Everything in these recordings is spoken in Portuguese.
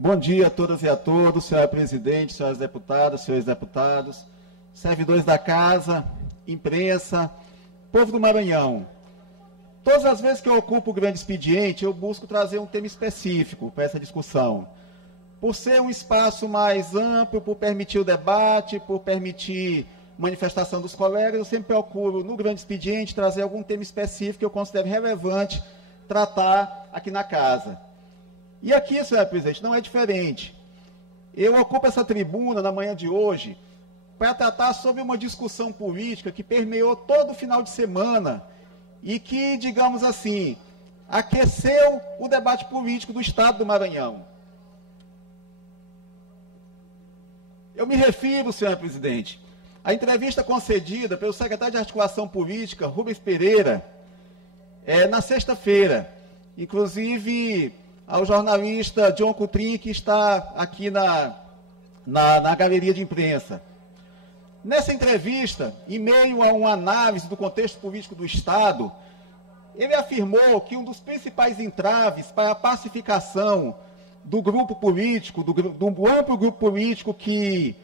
Bom dia a todas e a todos, senhora presidente, senhoras deputadas, senhores deputados, servidores da casa, imprensa, povo do Maranhão. Todas as vezes que eu ocupo o grande expediente, eu busco trazer um tema específico para essa discussão. Por ser um espaço mais amplo, por permitir o debate, por permitir manifestação dos colegas, eu sempre procuro, no grande expediente, trazer algum tema específico que eu considero relevante tratar aqui na casa. E aqui, senhora presidente, não é diferente. Eu ocupo essa tribuna na manhã de hoje para tratar sobre uma discussão política que permeou todo o final de semana e que, digamos assim, aqueceu o debate político do Estado do Maranhão. Eu me refiro, senhora presidente, à entrevista concedida pelo secretário de Articulação Política, Rubens Pereira, na sexta-feira, inclusive ao jornalista John Coutrin, que está aqui na galeria de imprensa. Nessa entrevista, em meio a uma análise do contexto político do Estado, ele afirmou que um dos principais entraves para a pacificação do grupo político, do amplo grupo político que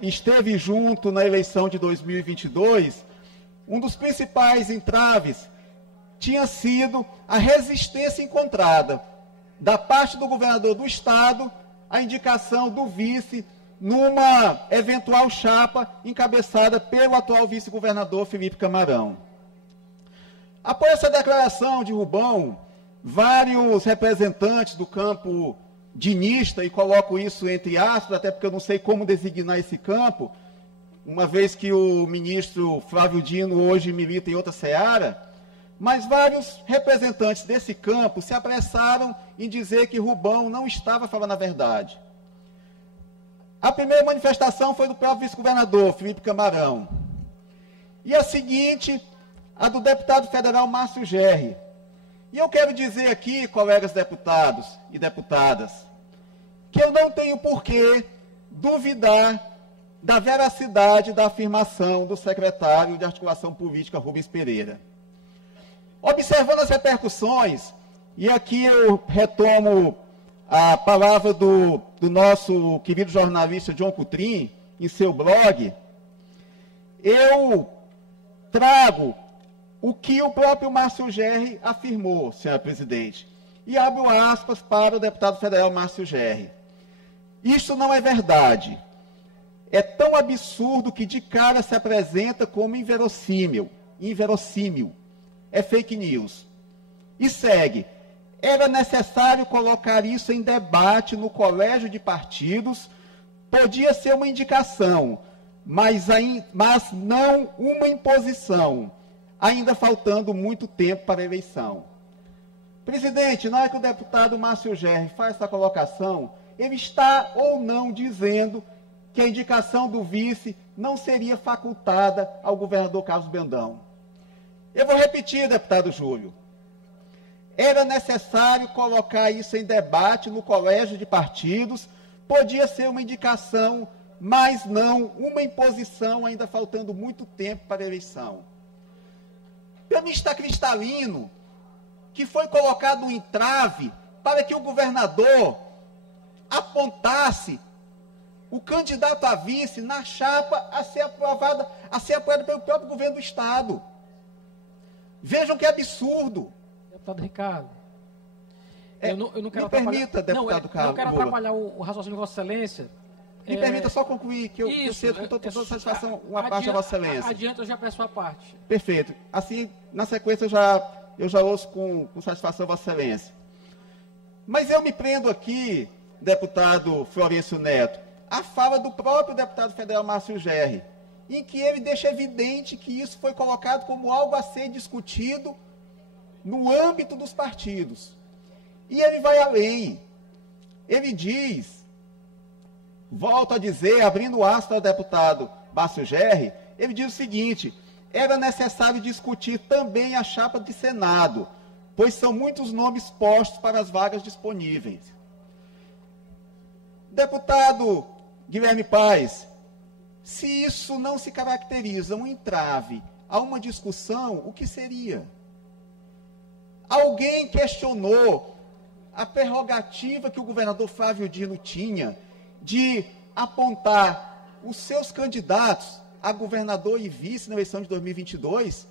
esteve junto na eleição de 2022, um dos principais entraves tinha sido a resistência encontrada da parte do governador do Estado à indicação do vice numa eventual chapa encabeçada pelo atual vice-governador Felipe Camarão. Após essa declaração de Rubão, vários representantes do campo dinista, e coloco isso entre aspas, até porque eu não sei como designar esse campo, uma vez que o ministro Flávio Dino hoje milita em outra seara, mas vários representantes desse campo se apressaram em dizer que Rubão não estava falando a verdade. A primeira manifestação foi do próprio vice-governador, Felipe Camarão. E a seguinte, a do deputado federal Márcio Gerri. E eu quero dizer aqui, colegas deputados e deputadas, que eu não tenho por que duvidar da veracidade da afirmação do secretário de Articulação Política, Rubens Pereira. Observando as repercussões, e aqui eu retomo a palavra do nosso querido jornalista John Coutrin, em seu blog, eu trago o que o próprio Márcio Gerri afirmou, senhora presidente, e abro aspas para o deputado federal Márcio Gerri. Isso não é verdade. É tão absurdo que de cara se apresenta como inverossímil. É fake news. E segue. Era necessário colocar isso em debate no colégio de partidos, podia ser uma indicação, mas não uma imposição, ainda faltando muito tempo para a eleição. Presidente, na hora que o deputado Márcio Gerri faz essa colocação, ele está ou não dizendo que a indicação do vice não seria facultada ao governador Carlos Brandão. Eu vou repetir, deputado Júlio. Era necessário colocar isso em debate no colégio de partidos, podia ser uma indicação, mas não uma imposição, ainda faltando muito tempo para a eleição. Para mim está cristalino que foi colocado um entrave para que o governador apontasse o candidato a vice na chapa a ser apoiada pelo próprio governo do Estado. Vejam que absurdo. Deputado Ricardo, eu não quero me permita, deputado Carlos. Não quero atrapalhar o raciocínio de Vossa Excelência. Me permita só concluir, que eu cedo com toda satisfação uma parte da Vossa Excelência. Adianta, eu já peço a parte. Perfeito. Assim, na sequência, eu já ouço com satisfação Vossa Excelência. Mas eu me prendo aqui, deputado Florencio Neto, a fala do próprio deputado federal Márcio Gerri, em que ele deixa evidente que isso foi colocado como algo a ser discutido no âmbito dos partidos. E ele vai além. Ele diz, volto a dizer, abrindo aspas ao deputado Márcio Gerri, ele diz o seguinte: era necessário discutir também a chapa de Senado, pois são muitos nomes postos para as vagas disponíveis. Deputado Guilherme Paes, se isso não se caracteriza um entrave a uma discussão, o que seria? Alguém questionou a prerrogativa que o governador Flávio Dino tinha de apontar os seus candidatos a governador e vice na eleição de 2022,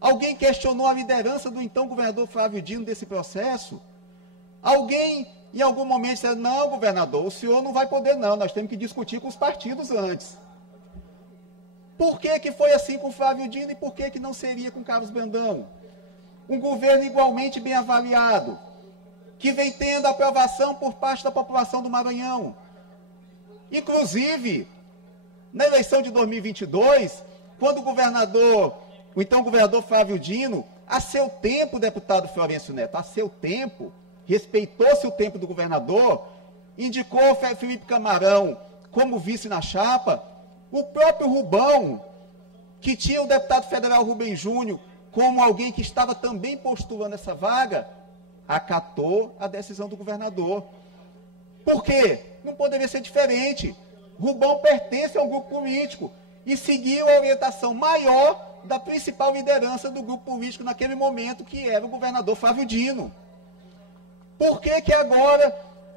alguém questionou a liderança do então governador Flávio Dino desse processo? Alguém, em algum momento, disse, não, governador, o senhor não vai poder não, nós temos que discutir com os partidos antes. Por que foi assim com Flávio Dino e por que não seria com Carlos Brandão? Um governo igualmente bem avaliado, que vem tendo aprovação por parte da população do Maranhão. Inclusive, na eleição de 2022, quando o então governador Flávio Dino, a seu tempo, deputado Florencio Neto, a seu tempo, respeitou-se o tempo do governador, indicou Felipe Camarão como vice na chapa, o próprio Rubão, que tinha o deputado federal Rubem Júnior como alguém que estava também postulando essa vaga, acatou a decisão do governador. Por quê? Não poderia ser diferente. Rubão pertence a um grupo político e seguiu a orientação maior da principal liderança do grupo político naquele momento, que era o governador Flávio Dino. Por que agora,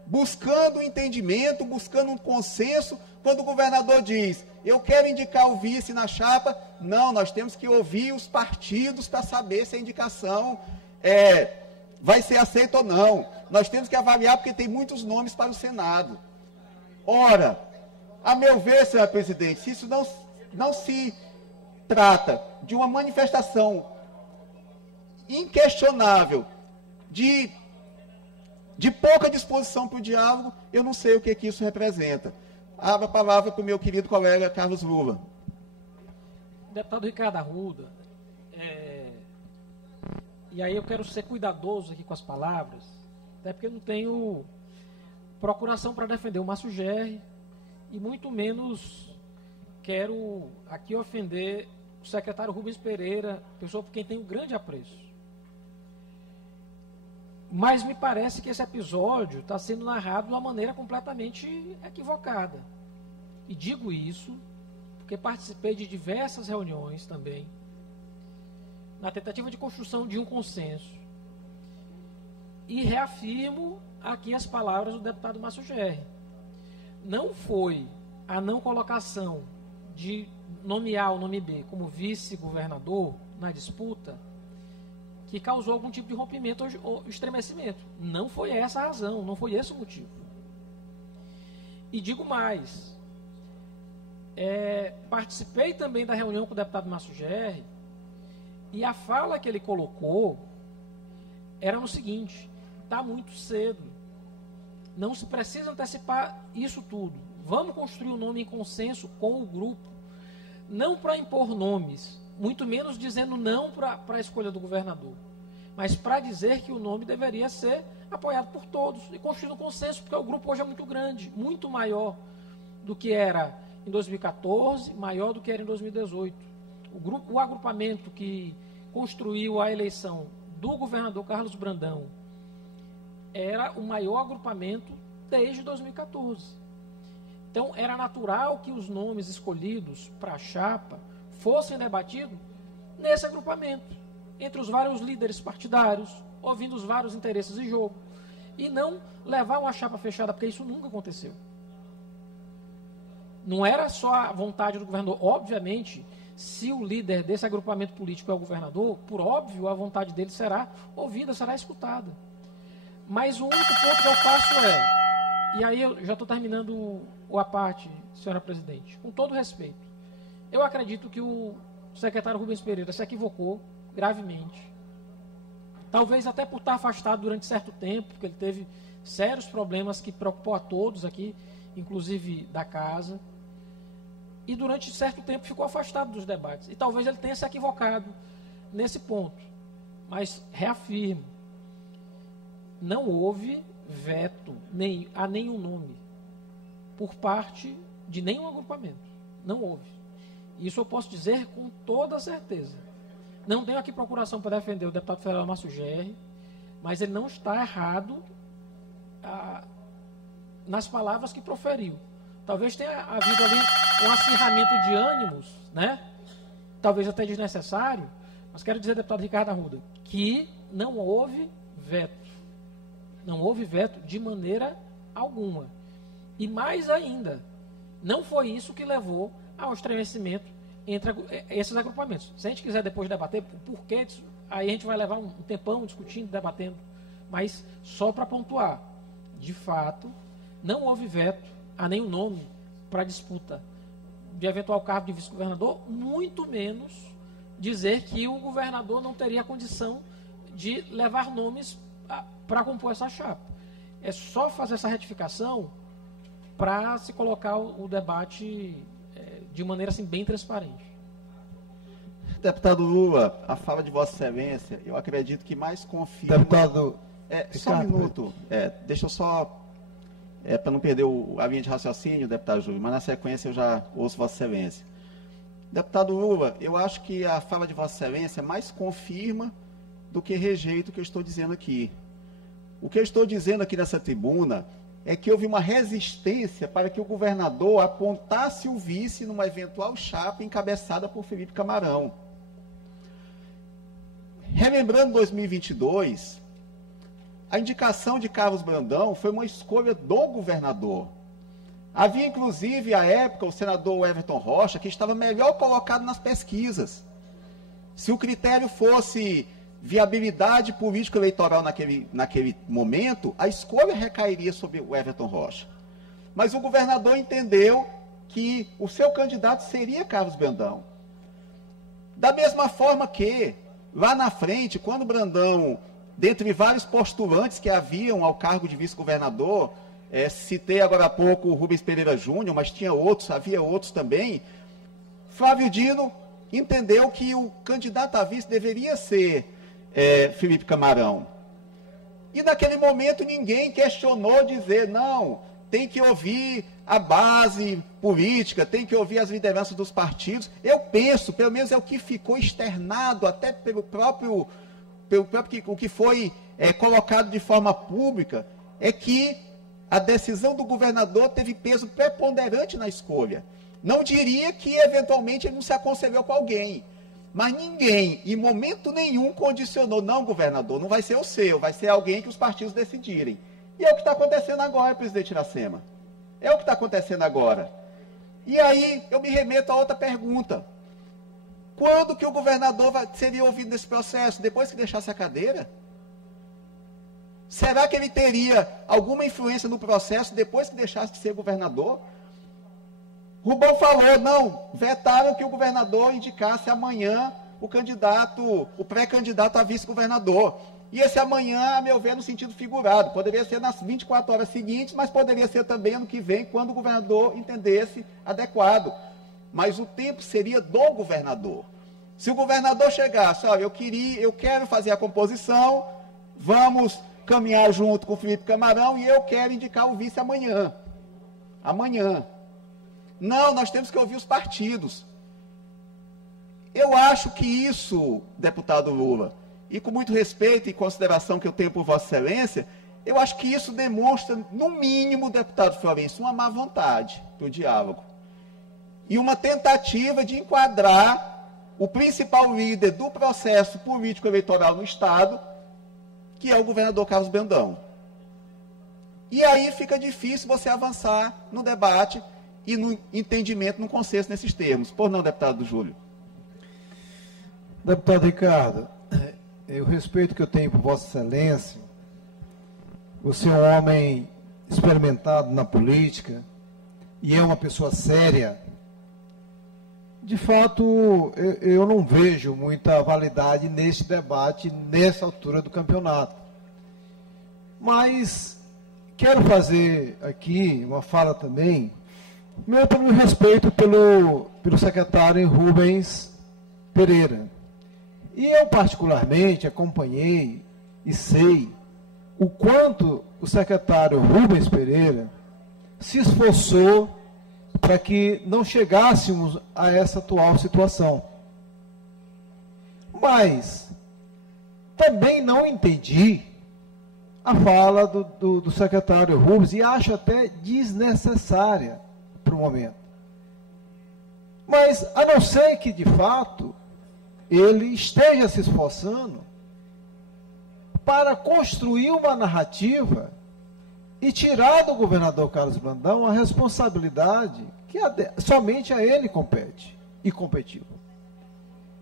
buscando um entendimento, buscando um consenso, quando o governador diz, eu quero indicar o vice na chapa, não, nós temos que ouvir os partidos para saber se a indicação vai ser aceita ou não. Nós temos que avaliar porque tem muitos nomes para o Senado. Ora, a meu ver, senhor presidente, se isso não se trata de uma manifestação inquestionável de pouca disposição para o diálogo, eu não sei o que isso representa. Abro a palavra para o meu querido colega Carlos Lula. Deputado Ricardo Arruda, e aí eu quero ser cuidadoso aqui com as palavras, até porque eu não tenho procuração para defender o Márcio Gerri, e muito menos quero aqui ofender o secretário Rubens Pereira, pessoa por quem tenho grande apreço. Mas me parece que esse episódio está sendo narrado de uma maneira completamente equivocada. E digo isso porque participei de diversas reuniões também, na tentativa de construção de um consenso. E reafirmo aqui as palavras do deputado Márcio Gerri. Não foi a não colocação de nome A ou nome B como vice-governador na disputa que causou algum tipo de rompimento ou estremecimento. Não foi essa a razão, não foi esse o motivo. E digo mais, participei também da reunião com o deputado Márcio Gerri, e a fala que ele colocou era no seguinte, está muito cedo, não se precisa antecipar isso tudo, vamos construir um nome em consenso com o grupo, não para impor nomes, muito menos dizendo não para a escolha do governador, mas para dizer que o nome deveria ser apoiado por todos e construir um consenso, porque o grupo hoje é muito grande, muito maior do que era em 2014, maior do que era em 2018. O agrupamento que construiu a eleição do governador Carlos Brandão era o maior agrupamento desde 2014. Então, era natural que os nomes escolhidos para a chapa fossem debatidos nesse agrupamento, entre os vários líderes partidários, ouvindo os vários interesses em jogo, e não levar uma chapa fechada, porque isso nunca aconteceu. Não era só a vontade do governador. Obviamente, se o líder desse agrupamento político é o governador, por óbvio, a vontade dele será ouvida, será escutada. Mas o único ponto que eu faço e aí eu já estou terminando a parte, senhora presidente, com todo respeito, eu acredito que o secretário Rubens Pereira se equivocou gravemente, talvez até por estar afastado durante certo tempo, porque ele teve sérios problemas que preocupou a todos aqui, inclusive da casa, e durante certo tempo ficou afastado dos debates, e talvez ele tenha se equivocado nesse ponto, mas reafirmo, não houve veto a nenhum nome por parte de nenhum agrupamento, não houve. Isso eu posso dizer com toda certeza. Não tenho aqui procuração para defender o deputado federal Márcio Gerri, mas ele não está errado nas palavras que proferiu. Talvez tenha havido ali um acirramento de ânimos, né? Talvez até desnecessário, mas quero dizer, deputado Ricardo Arruda, que não houve veto. Não houve veto de maneira alguma. E mais ainda, não foi isso que levou ao estremecimento entre esses agrupamentos. Se a gente quiser depois debater por que disso, aí a gente vai levar um tempão discutindo, debatendo. Mas só para pontuar, de fato, não houve veto a nenhum nome para disputa de eventual cargo de vice-governador, muito menos dizer que o governador não teria condição de levar nomes para compor essa chapa. É só fazer essa retificação para se colocar o debate de maneira assim, bem transparente. Deputado Lula, a fala de Vossa Excelência, eu acredito que mais confirma... Deputado... só um minuto. Deixa eu só... para não perder a linha de raciocínio, deputado Júlio, mas na sequência eu já ouço Vossa Excelência. Deputado Lula, eu acho que a fala de Vossa Excelência mais confirma do que rejeita o que eu estou dizendo aqui. O que eu estou dizendo aqui nessa tribuna é que houve uma resistência para que o governador apontasse o vice numa eventual chapa encabeçada por Felipe Camarão. Relembrando 2022, a indicação de Carlos Brandão foi uma escolha do governador. Havia, inclusive, à época, o senador Everton Rocha, que estava melhor colocado nas pesquisas. Se o critério fosse viabilidade político-eleitoral naquele momento, a escolha recairia sobre o Everton Rocha. Mas o governador entendeu que o seu candidato seria Carlos Brandão. Da mesma forma que, lá na frente, quando Brandão, dentre vários postulantes que haviam ao cargo de vice-governador, citei agora há pouco o Rubens Pereira Júnior, mas havia outros também, Flávio Dino entendeu que o candidato a vice deveria ser Felipe Camarão. E naquele momento ninguém questionou dizer, não, tem que ouvir a base política, tem que ouvir as lideranças dos partidos. Eu penso, pelo menos é o que ficou externado até o que foi colocado de forma pública, é que a decisão do governador teve peso preponderante na escolha. Não diria que, eventualmente, ele não se aconselhou com alguém, mas ninguém, em momento nenhum, condicionou, não, governador, não vai ser o seu, vai ser alguém que os partidos decidirem. E é o que está acontecendo agora, presidente Iracema. É o que está acontecendo agora. E aí, eu me remeto a outra pergunta. Quando que o governador seria ouvido nesse processo? Depois que deixasse a cadeira? Será que ele teria alguma influência no processo depois que deixasse de ser governador? Rubão falou, não, vetaram que o governador indicasse amanhã o pré-candidato a vice-governador. E esse amanhã, a meu ver, no sentido figurado. Poderia ser nas 24 horas seguintes, mas poderia ser também ano que vem, quando o governador entendesse adequado. Mas o tempo seria do governador. Se o governador chegasse, olha, eu quero fazer a composição, vamos caminhar junto com o Felipe Camarão e eu quero indicar o vice amanhã. Amanhã. Não, nós temos que ouvir os partidos. Eu acho que isso, deputado Lula, e com muito respeito e consideração que eu tenho por Vossa Excelência, eu acho que isso demonstra, no mínimo, deputado Florencio, uma má vontade para o diálogo. E uma tentativa de enquadrar o principal líder do processo político-eleitoral no Estado, que é o governador Carlos Brandão. E aí fica difícil você avançar no debate e no entendimento, no consenso nesses termos. Por não, deputado Júlio? Deputado Ricardo, o respeito que eu tenho por Vossa Excelência, você é um homem experimentado na política e é uma pessoa séria. De fato, eu não vejo muita validade neste debate, nessa altura do campeonato. Mas quero fazer aqui uma fala também, meu pelo respeito pelo secretário Rubens Pereira. E eu, particularmente, acompanhei e sei o quanto o secretário Rubens Pereira se esforçou para que não chegássemos a essa atual situação. Mas também não entendi a fala do secretário Rubens e acho até desnecessária para o momento. Mas, a não ser que, de fato, ele esteja se esforçando para construir uma narrativa e tirar do governador Carlos Brandão a responsabilidade que somente a ele compete e competiu.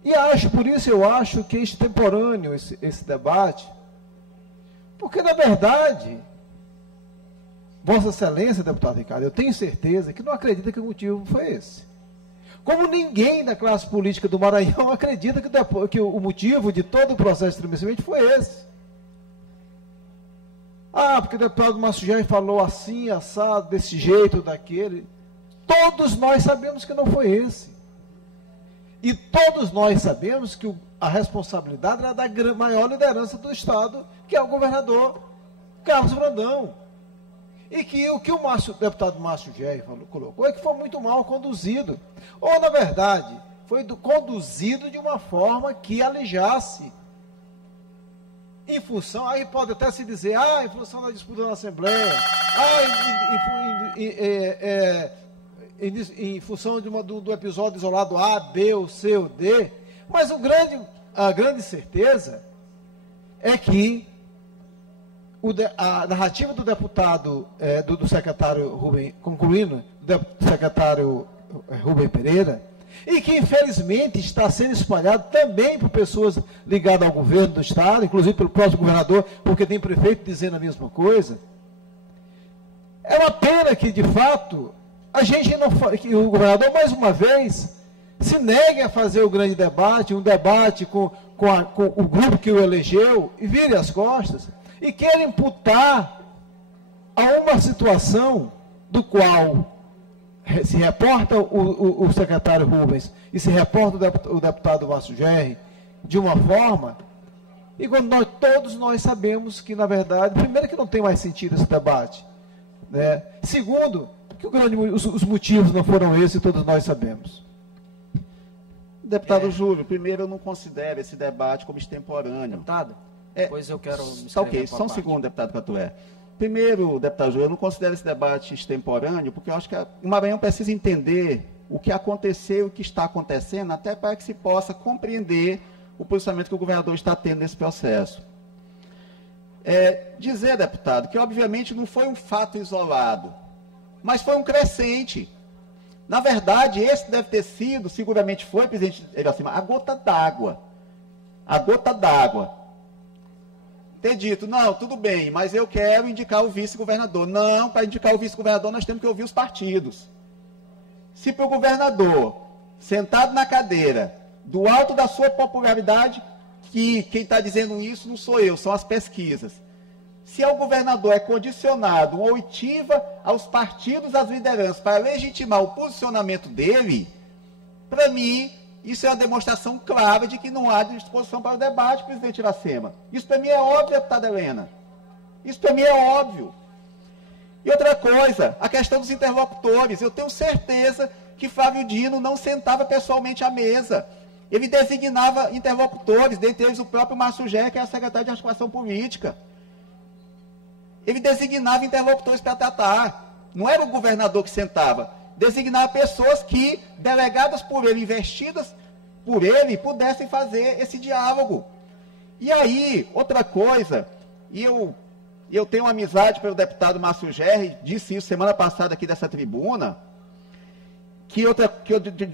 E por isso eu acho que é extemporâneo esse debate, porque, na verdade, Vossa Excelência, deputado Ricardo, eu tenho certeza que não acredita que o motivo foi esse. Como ninguém da classe política do Maranhão acredita que o motivo de todo o processo de estremecimento foi esse. Porque o deputado Márcio Gerri falou assim, assado, desse jeito, daquele. Todos nós sabemos que não foi esse. E todos nós sabemos que a responsabilidade era da maior liderança do Estado, que é o governador Carlos Brandão. E que o que o deputado Márcio Gerri colocou é que foi muito mal conduzido. Ou, na verdade, foi conduzido de uma forma que alijasse. Em função, aí pode até se dizer, em função da disputa na Assembleia, em função do episódio isolado A, B, ou C ou D, mas a grande certeza é que a narrativa do deputado, do secretário Rubem, concluindo, do secretário Rubem Pereira, e que infelizmente está sendo espalhado também por pessoas ligadas ao governo do Estado, inclusive pelo próprio governador, porque tem prefeito dizendo a mesma coisa. É uma pena que, de fato, que o governador, mais uma vez, se negue a fazer o grande debate, um debate com o grupo que o elegeu, e vire as costas, e queira imputar a uma situação do qual se reporta o secretário Rubens e se reporta o deputado Márcio Gerri de uma forma, e quando todos nós sabemos que, na verdade, primeiro, que não tem mais sentido esse debate, né? Segundo, que os motivos não foram esses, e todos nós sabemos. Deputado Júlio, primeiro, eu não considero esse debate como extemporâneo. Deputado, depois eu quero me Tá ok, só um segundo, deputado Catué. Primeiro, deputado Júlio, eu não considero esse debate extemporâneo, porque eu acho que o Maranhão precisa entender o que aconteceu e o que está acontecendo, até para que se possa compreender o posicionamento que o governador está tendo nesse processo. Dizer, deputado, que obviamente não foi um fato isolado, mas foi um crescente. Na verdade, esse deve ter sido, seguramente foi, presidente Iracema, a gota d'água. A gota d'água. Ter dito, não, tudo bem, mas eu quero indicar o vice-governador. Não, para indicar o vice-governador nós temos que ouvir os partidos. Se para o governador, sentado na cadeira, do alto da sua popularidade, que quem está dizendo isso não sou eu, são as pesquisas. Se ao governador é condicionado uma oitiva aos partidos, às lideranças, para legitimar o posicionamento dele, para mim, isso é uma demonstração clara de que não há disposição para o debate, presidente Iracema. Isso para mim é óbvio, deputada Helena. Isso para mim é óbvio. E outra coisa, a questão dos interlocutores. Eu tenho certeza que Flávio Dino não sentava pessoalmente à mesa. Ele designava interlocutores, dentre eles o próprio Márcio Gerri, que é a secretária de articulação política. Ele designava interlocutores para tratar. Não era o governador que sentava. Designar pessoas que, delegadas por ele, investidas por ele, pudessem fazer esse diálogo. E aí, outra coisa, e eu tenho uma amizade pelo deputado Márcio Gerri, disse isso semana passada aqui dessa tribuna,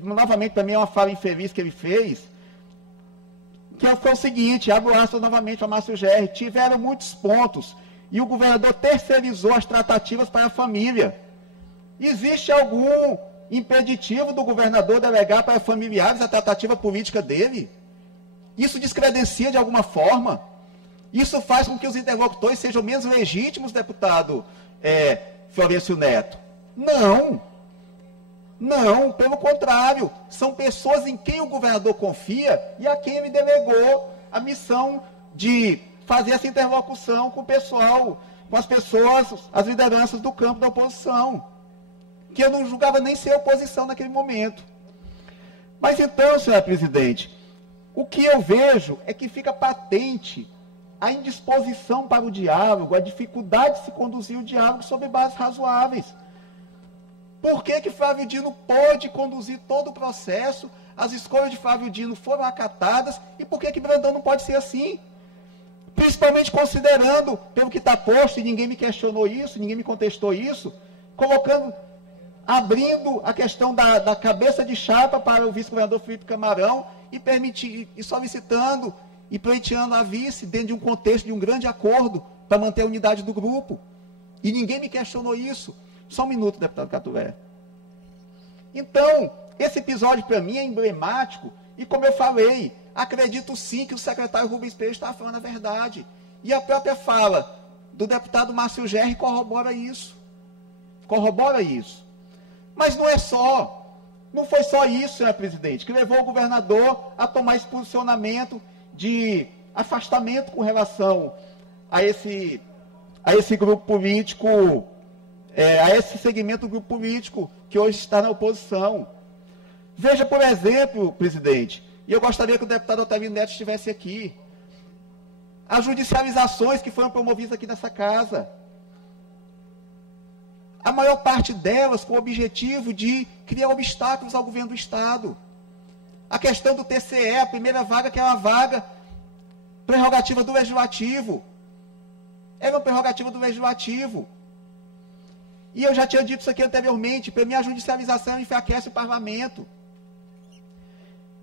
novamente para mim é uma fala infeliz que ele fez, que foi o seguinte, abro aspas novamente para Márcio Gerri, tiveram muitos pontos, e o governador terceirizou as tratativas para a família. Existe algum impeditivo do governador delegar para familiares a tratativa política dele? Isso descredencia de alguma forma? Isso faz com que os interlocutores sejam menos legítimos, deputado Florencio Neto? Não. Não, pelo contrário. São pessoas em quem o governador confia e a quem ele delegou a missão de fazer essa interlocução com o pessoal, com as pessoas, as lideranças do campo da oposição, que eu não julgava nem ser oposição naquele momento. Mas então, senhor presidente, o que eu vejo é que fica patente a indisposição para o diálogo, a dificuldade de se conduzir o diálogo sobre bases razoáveis. Por que Flávio Dino pode conduzir todo o processo, as escolhas de Flávio Dino foram acatadas, e por que Brandão não pode ser assim? Principalmente considerando, pelo que está posto, e ninguém me questionou isso, ninguém me contestou isso, abrindo a questão da cabeça de chapa para o vice-governador Felipe Camarão e solicitando e pleiteando a vice dentro de um contexto de um grande acordo para manter a unidade do grupo. E ninguém me questionou isso. Só um minuto, deputado Catuvé. Então, esse episódio para mim é emblemático e, como eu falei, acredito sim que o secretário Rubens Pereira está falando a verdade. E a própria fala do deputado Márcio Gerri corrobora isso. Corrobora isso. Mas não foi só isso, senhor presidente, que levou o governador a tomar esse posicionamento de afastamento com relação a esse grupo político, a esse segmento do grupo político que hoje está na oposição. Veja, por exemplo, presidente, e eu gostaria que o deputado Otelino Neto estivesse aqui, as judicializações que foram promovidas aqui nessa casa. A maior parte delas com o objetivo de criar obstáculos ao governo do Estado. A questão do TCE, a primeira vaga, que é uma vaga prerrogativa do Legislativo. Era uma prerrogativa do Legislativo. E eu já tinha dito isso aqui anteriormente, para mim a judicialização enfraquece o parlamento.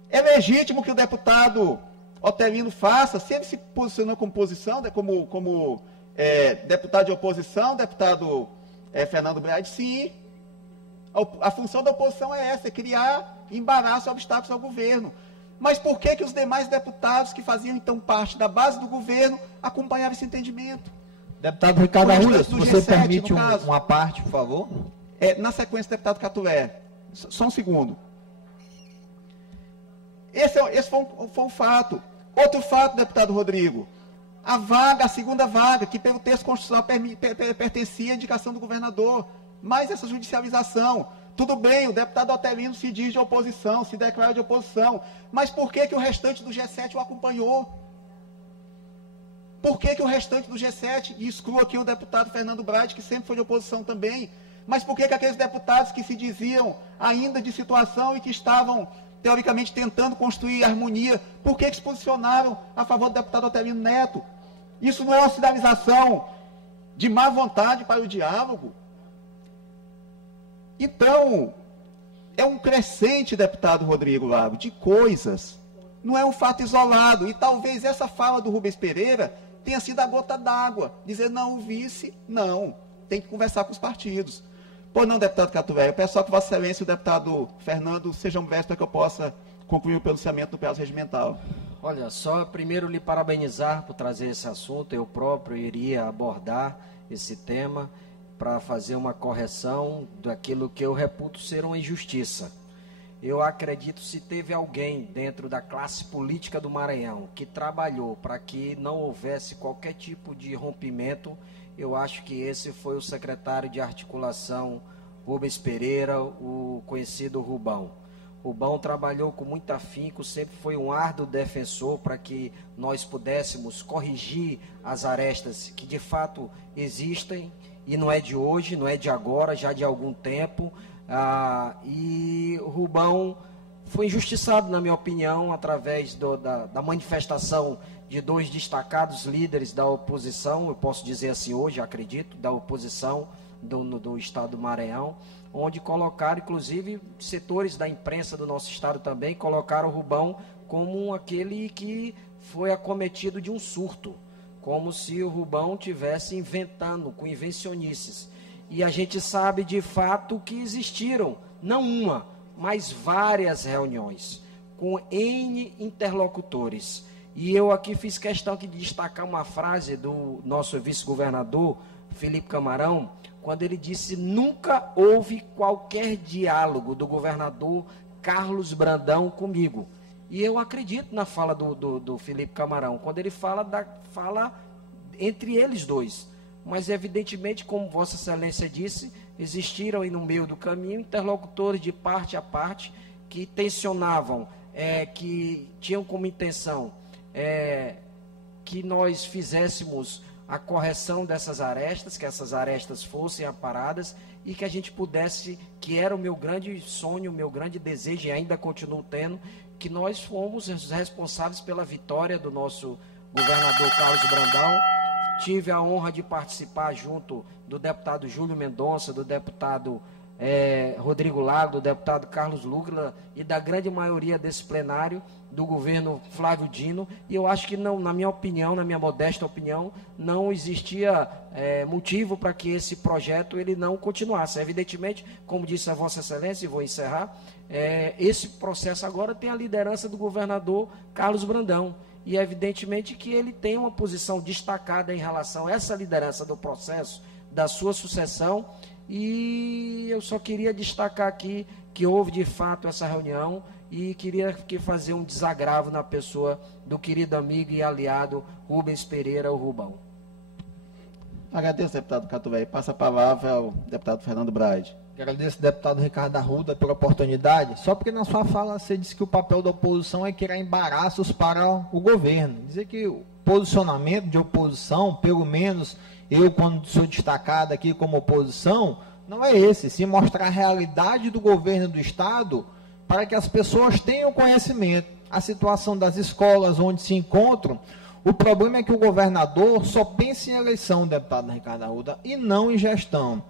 É legítimo que o deputado Otelino faça, se ele se posicionou como oposição, como deputado de oposição, deputado Fernando Brade, sim. A função da oposição é essa, é criar embaraço e obstáculos ao governo. Mas por que os demais deputados que faziam então parte da base do governo acompanhavam esse entendimento? Deputado Ricardo Arruda, se você G7, permite uma parte, por favor. Na sequência, deputado Catuvé, só um segundo. Esse foi um fato. Outro fato, deputado Rodrigo. A segunda vaga, que pelo texto constitucional pertencia à indicação do governador, mais essa judicialização. Tudo bem, o deputado Otelino se diz de oposição, se declara de oposição, mas por que o restante do G7 o acompanhou? Por que o restante do G7, e excluo aqui o deputado Fernando Brade, que sempre foi de oposição também, mas por que aqueles deputados que se diziam ainda de situação e que estavam, teoricamente, tentando construir harmonia, por que se posicionaram a favor do deputado Otelino Neto? Isso não é uma sinalização de má vontade para o diálogo? Então, é um crescente, deputado Rodrigo Lago, de coisas. Não é um fato isolado. E talvez essa fala do Rubens Pereira tenha sido a gota d'água. Dizer, não, o vice, não. Tem que conversar com os partidos. Pois não, deputado Catuvé, eu peço só que Vossa Excelência e o deputado Fernando sejam breves para que eu possa concluir o pronunciamento do prazo regimental. Olha, só primeiro lhe parabenizar por trazer esse assunto. Eu próprio iria abordar esse tema para fazer uma correção daquilo que eu reputo ser uma injustiça. Eu acredito, se teve alguém dentro da classe política do Maranhão que trabalhou para que não houvesse qualquer tipo de rompimento, eu acho que esse foi o secretário de articulação Rubens Pereira, o conhecido Rubão. Rubão trabalhou com muito afinco, sempre foi um árduo defensor para que nós pudéssemos corrigir as arestas que de fato existem, e não é de hoje, não é de agora, já de algum tempo. E o Rubão foi injustiçado, na minha opinião, através da manifestação de dois destacados líderes da oposição, eu posso dizer assim hoje, acredito, da oposição do estado do Maranhão, onde colocaram, inclusive, setores da imprensa do nosso estado também, colocaram o Rubão como aquele que foi acometido de um surto, como se o Rubão estivesse inventando, com invencionices. E a gente sabe, de fato, que existiram, não uma, mas várias reuniões, com N interlocutores. E eu aqui fiz questão de destacar uma frase do nosso vice-governador, Felipe Camarão, quando ele disse: nunca houve qualquer diálogo do governador Carlos Brandão comigo. E eu acredito na fala do Felipe Camarão, quando ele fala entre eles dois. Mas, evidentemente, como Vossa Excelência disse, existiram aí no meio do caminho interlocutores de parte a parte que tensionavam, que tinham como intenção que nós fizéssemos a correção dessas arestas, que essas arestas fossem aparadas e que a gente pudesse, que era o meu grande sonho, o meu grande desejo, e ainda continuo tendo, que nós fomos os responsáveis pela vitória do nosso governador Carlos Brandão. Tive a honra de participar junto do deputado Júlio Mendonça, do deputado Rodrigo Lago, do deputado Carlos Lucla e da grande maioria desse plenário do governo Flávio Dino, e eu acho que não, na minha opinião, na minha modesta opinião, não existia motivo para que esse projeto ele não continuasse. Evidentemente, como disse a Vossa Excelência, e vou encerrar, esse processo agora tem a liderança do governador Carlos Brandão, e evidentemente que ele tem uma posição destacada em relação a essa liderança do processo, da sua sucessão, e eu só queria destacar aqui que houve de fato essa reunião e queria fazer um desagravo na pessoa do querido amigo e aliado Rubens Pereira, o Rubão. Agradeço, deputado Catuvé. Passa a palavra ao deputado Fernando Braide. Agradeço, deputado Ricardo Arruda, pela oportunidade. Só porque na sua fala você disse que o papel da oposição é criar embaraços para o governo. Dizer que o posicionamento de oposição, pelo menos eu, quando sou destacado aqui como oposição, não é esse. Se mostrar a realidade do governo do Estado para que as pessoas tenham conhecimento. A situação das escolas onde se encontram. O problema é que o governador só pensa em eleição, deputado Ricardo Arruda, e não em gestão.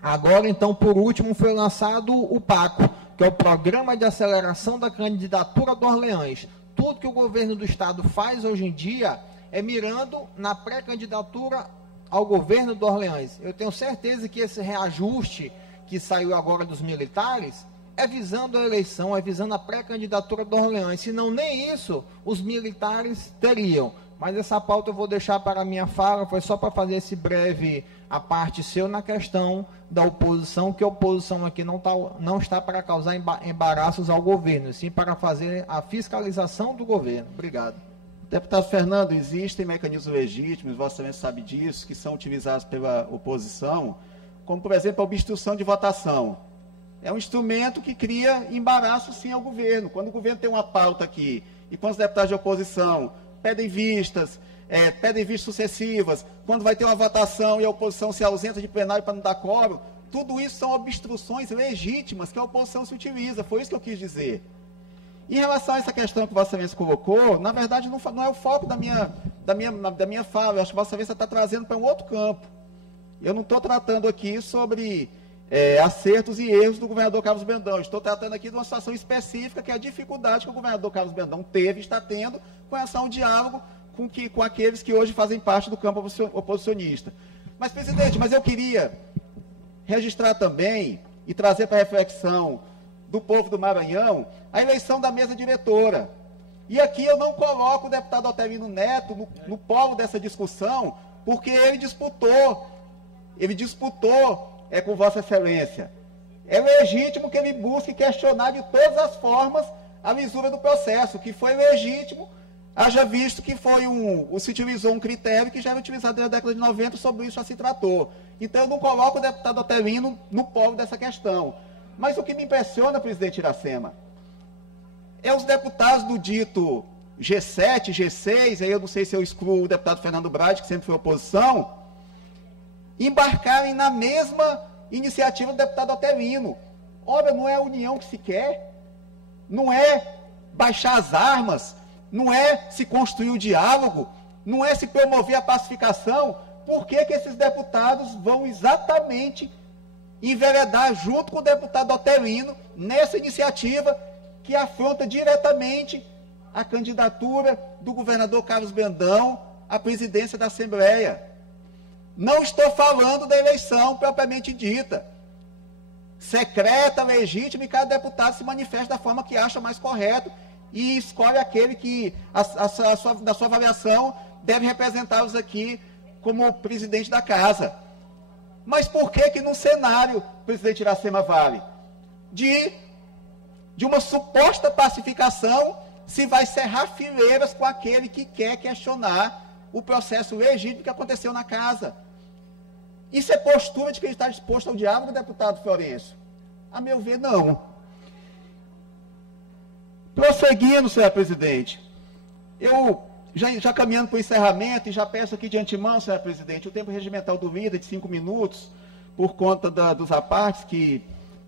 Agora, então, por último, foi lançado o PACO, que é o Programa de Aceleração da Candidatura do Orleans. Tudo que o governo do Estado faz hoje em dia é mirando na pré-candidatura ao governo do Orleans. Eu tenho certeza que esse reajuste que saiu agora dos militares é visando a eleição, é visando a pré-candidatura do Orleans. Senão nem isso os militares teriam. Mas essa pauta eu vou deixar para a minha fala, foi só para fazer esse breve a parte seu na questão da oposição, que a oposição aqui não está para causar embaraços ao governo, sim para fazer a fiscalização do governo. Obrigado. Deputado Fernando, existem mecanismos legítimos, Vossa Excelência sabe disso, que são utilizados pela oposição, como, por exemplo, a obstrução de votação. É um instrumento que cria embaraço, sim, ao governo. Quando o governo tem uma pauta aqui, e quando os deputados de oposição pedem vistas sucessivas, quando vai ter uma votação e a oposição se ausenta de plenário para não dar quórum, tudo isso são obstruções legítimas que a oposição se utiliza, foi isso que eu quis dizer. Em relação a essa questão que Vossa Excelência colocou, na verdade não é o foco da minha fala, eu acho que Vossa Excelência está trazendo para um outro campo. Eu não estou tratando aqui sobre acertos e erros do governador Carlos Brandão, estou tratando aqui de uma situação específica, que é a dificuldade que o governador Carlos Brandão teve e está tendo com relação ao diálogo com aqueles que hoje fazem parte do campo oposicionista. Mas, presidente, eu queria registrar também e trazer para a reflexão do povo do Maranhão a eleição da mesa diretora. E aqui eu não coloco o deputado Otelino Neto no polo dessa discussão, porque ele disputou com Vossa Excelência. É legítimo que ele busque questionar de todas as formas a lisura do processo, que foi legítimo, haja visto que se utilizou um critério que já era utilizado na década de 90, sobre isso já se tratou. Então eu não coloco o deputado Otelino no polo dessa questão. Mas o que me impressiona, presidente Iracema, é os deputados do dito G7, G6, aí eu não sei se eu excluo o deputado Fernando Braide, que sempre foi oposição, embarcarem na mesma iniciativa do deputado Otelino. Ora, não é a união que se quer, não é baixar as armas, não é se construir o diálogo, não é se promover a pacificação. Por que esses deputados vão exatamente enveredar junto com o deputado Otelino nessa iniciativa que afronta diretamente a candidatura do governador Carlos Brandão à presidência da Assembleia? Não estou falando da eleição propriamente dita, secreta, legítima, e cada deputado se manifesta da forma que acha mais correto e escolhe aquele que, na sua avaliação, deve representá-los aqui como presidente da casa. Mas por que num cenário, presidente Iracema Vale, de uma suposta pacificação, se vai cerrar fileiras com aquele que quer questionar o processo legítimo que aconteceu na casa? Isso é postura de quem está disposto ao diálogo, deputado Florencio? A meu ver, não. Prosseguindo, senhor presidente, eu já caminhando para o encerramento, e já peço aqui de antemão, senhor presidente, o tempo regimental do líder de 5 minutos, por conta dos apartes que,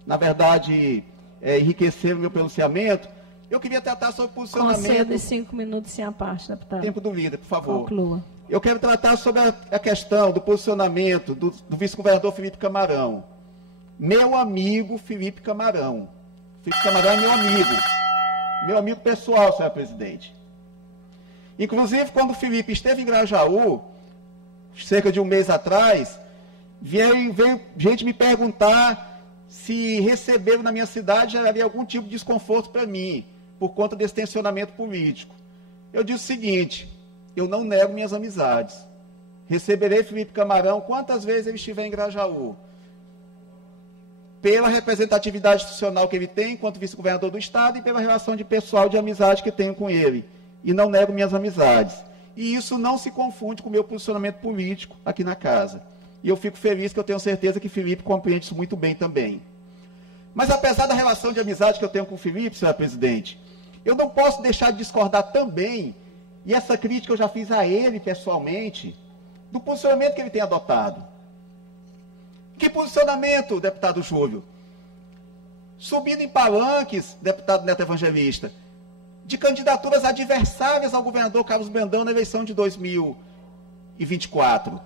na verdade, enriqueceram o meu pronunciamento, Eu queria tratar sobre o posicionamento... Concedo os 5 minutos sem a parte, deputado. Tempo do líder, por favor. Conclua. Eu quero tratar sobre a questão do posicionamento do vice-governador Felipe Camarão. Meu amigo Felipe Camarão. Felipe Camarão é meu amigo. Meu amigo pessoal, senhor presidente. Inclusive, quando o Felipe esteve em Grajaú, cerca de um mês atrás, veio gente me perguntar se receberam na minha cidade já havia algum tipo de desconforto para mim, por conta desse tensionamento político. Eu disse o seguinte: eu não nego minhas amizades. Receberei Felipe Camarão quantas vezes ele estiver em Grajaú. Pela representatividade institucional que ele tem, enquanto vice-governador do Estado, e pela relação de pessoal de amizade que tenho com ele. E não nego minhas amizades. E isso não se confunde com o meu posicionamento político aqui na casa. E eu fico feliz, que eu tenho certeza que Felipe compreende isso muito bem também. Mas apesar da relação de amizade que eu tenho com o Felipe, senhor presidente, eu não posso deixar de discordar também, e essa crítica eu já fiz a ele pessoalmente, do posicionamento que ele tem adotado. Que posicionamento, deputado Júlio? Subindo em palanques, deputado Neto Evangelista, de candidaturas adversárias ao governador Carlos Brandão na eleição de 2024.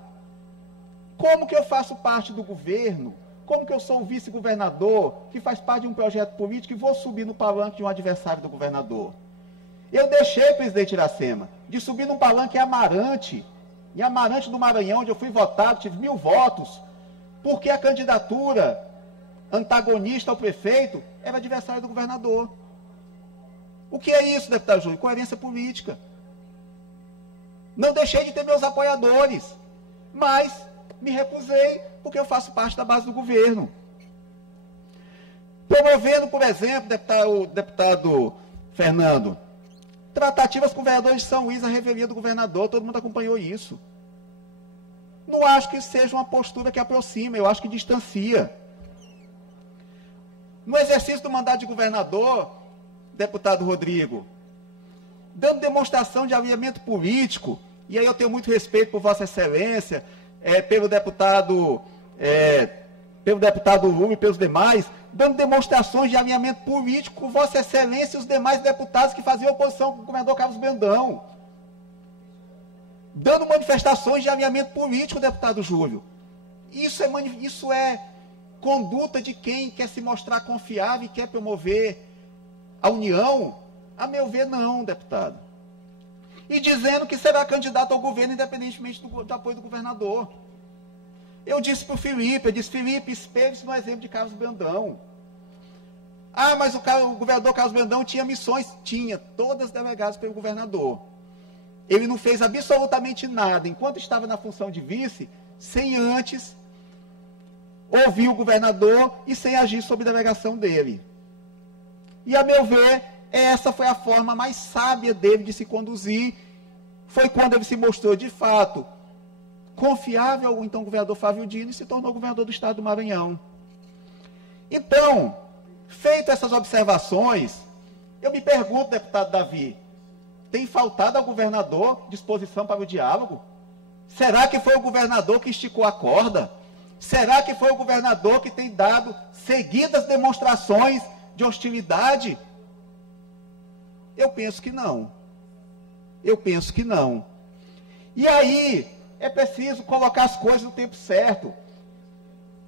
Como que eu faço parte do governo? Como que eu sou o vice-governador, que faz parte de um projeto político, e vou subir no palanque de um adversário do governador? Eu deixei, presidente Iracema, de subir num palanque em Amarante do Maranhão, onde eu fui votado, tive 1000 votos, porque a candidatura antagonista ao prefeito era adversária do governador. O que é isso, deputado Júlio? Coerência política. Não deixei de ter meus apoiadores, mas me recusei porque eu faço parte da base do governo. Promovendo, por exemplo, deputado Fernando, tratativas com o vereador de São Luís, a revelia do governador, todo mundo acompanhou isso. Não acho que seja uma postura que aproxima, eu acho que distancia. No exercício do mandato de governador, deputado Rodrigo, dando demonstração de alinhamento político, e aí eu tenho muito respeito por Vossa Excelência, pelo deputado Lula e pelos demais, dando demonstrações de alinhamento político com Vossa Excelência e os demais deputados que faziam oposição com o governador Carlos Brandão. Dando manifestações de alinhamento político, deputado Júlio. Isso é conduta de quem quer se mostrar confiável e quer promover a união? A meu ver, não, deputado. E dizendo que será candidato ao governo independentemente do apoio do governador. Eu disse para o Felipe, espelhe-se no exemplo de Carlos Brandão. Ah, mas o governador Carlos Brandão tinha missões? Tinha, todas delegadas pelo governador. Ele não fez absolutamente nada, enquanto estava na função de vice, sem antes ouvir o governador e sem agir sob delegação dele. E, a meu ver, essa foi a forma mais sábia dele de se conduzir. Foi quando ele se mostrou, de fato, confiável ao então governador Flávio Dino e se tornou governador do estado do Maranhão. Então, feitas essas observações, eu me pergunto, deputado Davi, tem faltado ao governador disposição para o diálogo? Será que foi o governador que esticou a corda? Será que foi o governador que tem dado seguidas demonstrações de hostilidade? Eu penso que não. E aí, é preciso colocar as coisas no tempo certo.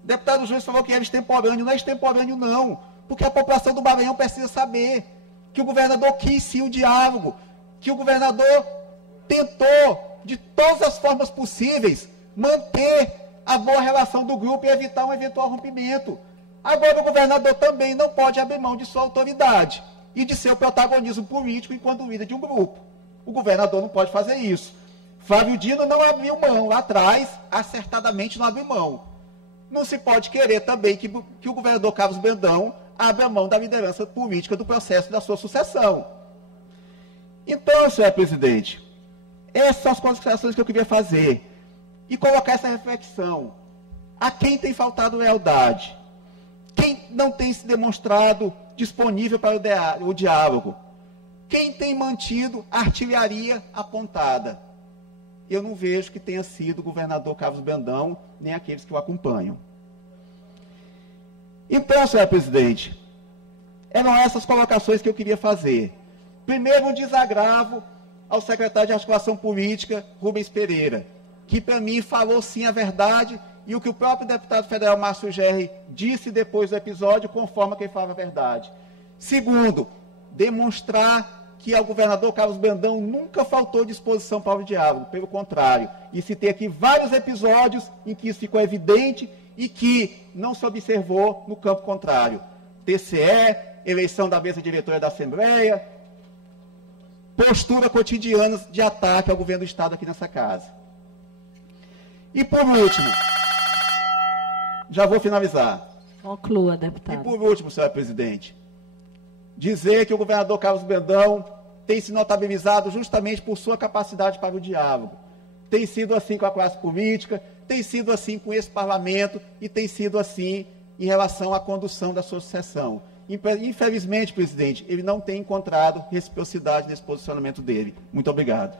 O deputado Júlio falou que era extemporâneo. Não é extemporâneo, não. Porque a população do Maranhão precisa saber que o governador quis sim o diálogo, que o governador tentou, de todas as formas possíveis, manter a boa relação do grupo e evitar um eventual rompimento. Agora, o governador também não pode abrir mão de sua autoridade e de seu protagonismo político enquanto líder de um grupo. O governador não pode fazer isso. Flávio Dino não abriu mão lá atrás, acertadamente não abriu mão. Não se pode querer também que o governador Carlos Brandão abra mão da liderança política do processo da sua sucessão. Então, senhor presidente, essas são as considerações que eu queria fazer. E colocar essa reflexão. A quem tem faltado lealdade? Quem não tem se demonstrado disponível para o diálogo? Quem tem mantido a artilharia apontada? Eu não vejo que tenha sido o governador Carlos Brandão, nem aqueles que o acompanham. Então, senhor presidente, eram essas colocações que eu queria fazer. Primeiro, um desagravo ao secretário de Articulação Política, Rubens Pereira, que para mim falou sim a verdade e o que o próprio deputado federal Márcio Gerri disse depois do episódio, conforma que ele falava a verdade. Segundo, demonstrar que ao governador Carlos Brandão nunca faltou disposição para o diálogo, pelo contrário. E citei aqui vários episódios em que isso ficou evidente e que não se observou no campo contrário. TCE, eleição da mesa diretora da Assembleia, postura cotidiana de ataque ao governo do Estado aqui nessa casa. E por último, já vou finalizar. Conclua, E deputado. por último, senhor presidente, dizer que o governador Carlos Brandão tem se notabilizado justamente por sua capacidade para o diálogo. Tem sido assim com a classe política, tem sido assim com esse parlamento e tem sido assim em relação à condução da sua sucessão. Infelizmente, presidente, ele não tem encontrado reciprocidade nesse posicionamento dele. Muito obrigado.